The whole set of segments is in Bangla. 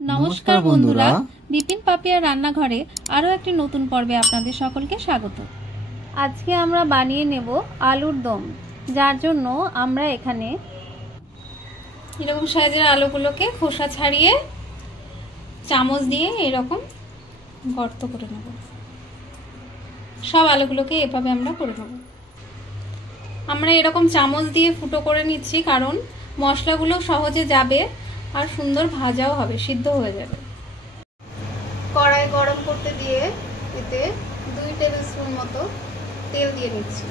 নমস্কার বন্ধুরা, বিপিন পাপিয়া রান্নাঘরে আরও একটি নতুন পর্বে আপনাদের সকলকে স্বাগত। আজকে আমরা বানিয়ে নেব আলুর দম, যার জন্য আমরা এখানে এরকম সাইজের আলুগুলোকে খোসা ছাড়িয়ে চামচ দিয়ে এরকম গর্ত করে নেব। সব আলুগুলোকে এভাবে আমরা করে নেব। আমরা এরকম চামচ দিয়ে ফুটো করে নিচ্ছি, কারণ মশলাগুলো সহজে যাবে আর সুন্দর ভাজাও হবে, সিদ্ধ হয়ে যাবে। কড়াই গরম করতে দিয়ে এতে 2 টেবিল স্পুন মতো তেল দিয়ে নিচ্ছি।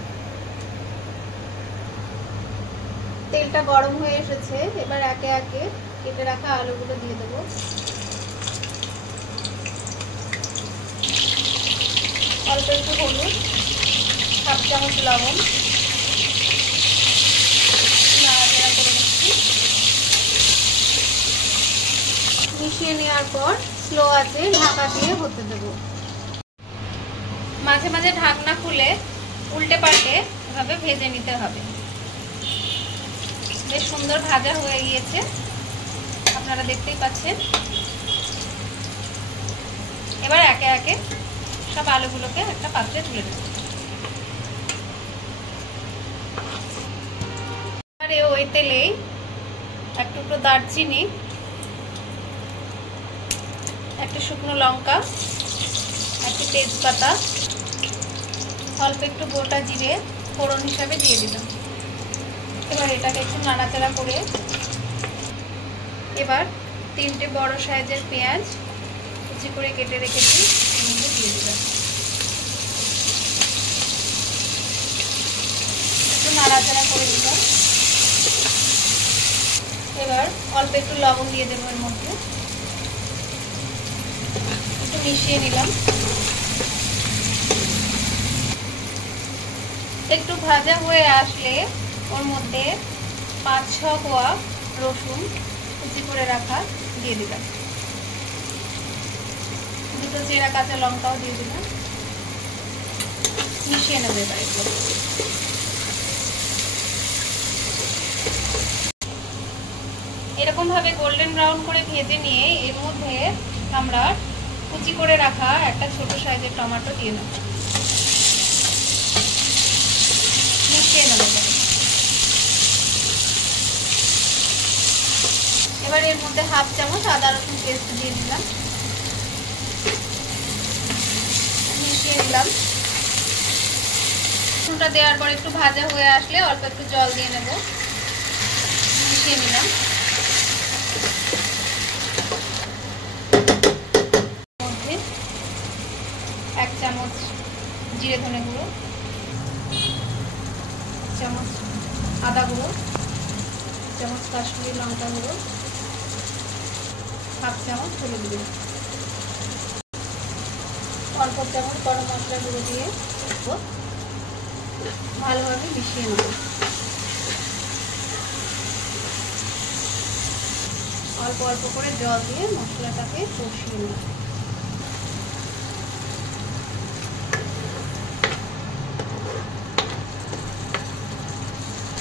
তেলটা গরম হয়ে এসেছে, এবার একে একে কেটে রাখা আলুগুলো দিয়ে দেবো। অল্প একটু হলুদ, 1/2 চামচ লবণ, নাড়াচাড়া করে নিচ্ছি। মিশিয়ে নেওয়ার পর স্লো আঁচে ঢাকা দিয়ে হতে দেব। মাঝে মাঝে ঢাকনা খুলে উল্টে পাল্টে এভাবে ভেজে নিতে হবে। বেশ সুন্দর ভাজা হয়ে গিয়েছে, আপনারা দেখতেই পাচ্ছেন। এবার একে একে সব আলুগুলোকে একটা পাত্রে তুলে দেব। এবারে ওই তেলেই এক টুকরো দারচিনি, একটা শুকনো লঙ্কা, একটা তেজপাতা, অল্প একটু গোটা জিরে ফোড়ন হিসাবে দিয়ে দিলাম। এবার এটাকে একটু নাড়াচাড়া করে এবার 3টে বড় সাইজের পেঁয়াজ কুচি করে কেটে রেখেছি, এর মধ্যে দিয়ে দিলাম। একটু নাড়াচাড়া করে দিলাম। এবার অল্প একটু লবণ দিয়ে দেবো এর মধ্যে, একটু মিশিয়ে নিলাম। একটু ভাজা হয়ে আসলে ওর মধ্যে 5-6 কোয়া রসুন কুচি করে রাখা দিয়ে দিলাম। 2টো চেরা কাঁচা লঙ্কাও দিয়ে দিলাম। মিশিয়ে নেবে এবার এগুলো। এরকম ভাবে গোল্ডেন ব্রাউন করে ভেজে নিয়ে এর মধ্যে আমরা কুচি করে রাখা একটা ছোট সাইজের টমেটো দিয়ে নেব। মিশিয়ে নেব। এবার এর মধ্যে 1/2 চামচ আদা রসুন পেস্ট দিয়ে দিলাম। মিশিয়ে নিলাম। রসুনটা দেওয়ার পর একটু ভাজা হয়ে আসলে অল্প একটু জল দিয়ে নেব। মিশিয়ে নিলাম। মধ্যে 1 চামচ জিরে ধনে গুঁড়ো, 1 চামচ আদা গুঁড়ো, 1 চামচ কাশ্মীরি লঙ্কা গুঁড়ো, 1/2 চামচ হলুদ গুঁড়ো, অল্প চামচ গরম মশলা গুঁড়ো দিয়ে ভালোভাবে মিশিয়ে নেব। অল্প অল্প করে জল দিয়ে মশলাটাকে কষিয়ে নেব।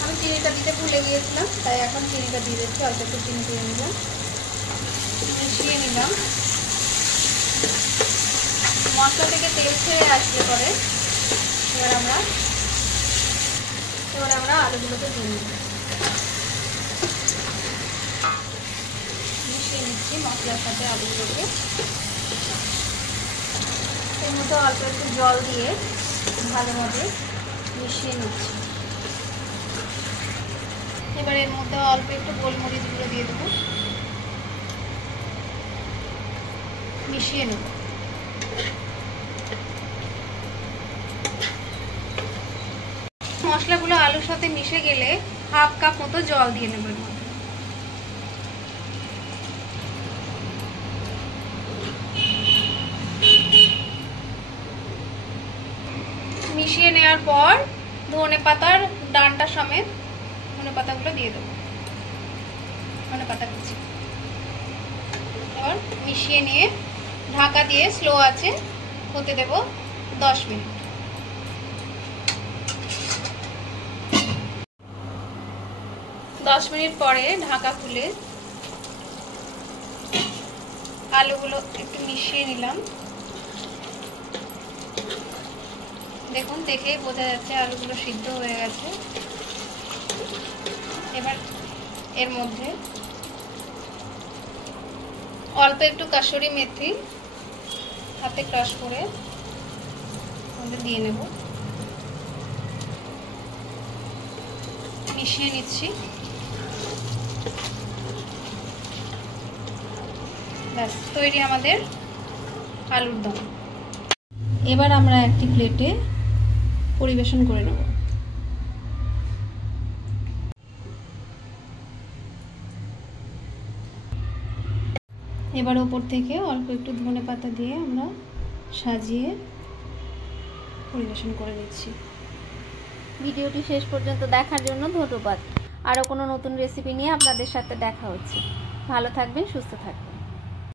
আমি চিনিটা দিতে ভুলে গিয়েছিলাম, তাই এখন চিনিটা দিয়ে দিচ্ছি। অল্প একটু চিনি দিয়ে নিলাম, মিশিয়ে নিলাম। মশলা থেকে তেল ছেড়ে আসলে পরে এবার আমরা আলুগুলোকে দিয়ে নেব। মিশিয়ে নিচ্ছি মশলার সাথে আলুগুলোকে। এর মধ্যে অল্প একটু জল দিয়ে ভালোভাবে মিশিয়ে নিচ্ছি। এবার এর মধ্যে অল্প একটু গোলমরিচ গুঁড়ো দিয়ে দেবো। মিশিয়ে নেব। মশলাগুলো আলুর সাথে মিশে গেলে 1/2 কাপ মতো জল দিয়ে নেব এর মধ্যে। মিশিয়ে নেওয়ার পর ধনে পাতার ডাঁটা সমেত ধনে পাতাগুলো দিয়ে দেবো। ধনে পাতা কুচি। এবার মিশিয়ে নিয়ে ঢাকা দিয়ে স্লো আঁচে হতে দেব 10 মিনিট। 10 মিনিট পরে ঢাকা খুলে আলুগুলো একটু মিশিয়ে নিলাম। দেখুন, দেখেই বোঝা যাচ্ছে আলুগুলো সিদ্ধ হয়ে গেছে। এবার এর মধ্যে অল্প একটু কাসুরি মেথি হাতে ক্রাশ করে দিয়ে নেব, মিশিয়ে নিচ্ছি। ব্যাস, তৈরি আমাদের আলুর দম। এবার আমরা একটি প্লেটে পরিবেশন করে নেব। এবার ওপর থেকে অল্প একটু ধনেপাতা দিয়ে আমরা সাজিয়ে পরিবেশন করে নিচ্ছি। ভিডিওটি শেষ পর্যন্ত দেখার জন্য ধন্যবাদ। আরও কোনো নতুন রেসিপি নিয়ে আপনাদের সাথে দেখা হচ্ছে। ভালো থাকবেন, সুস্থ থাকবেন।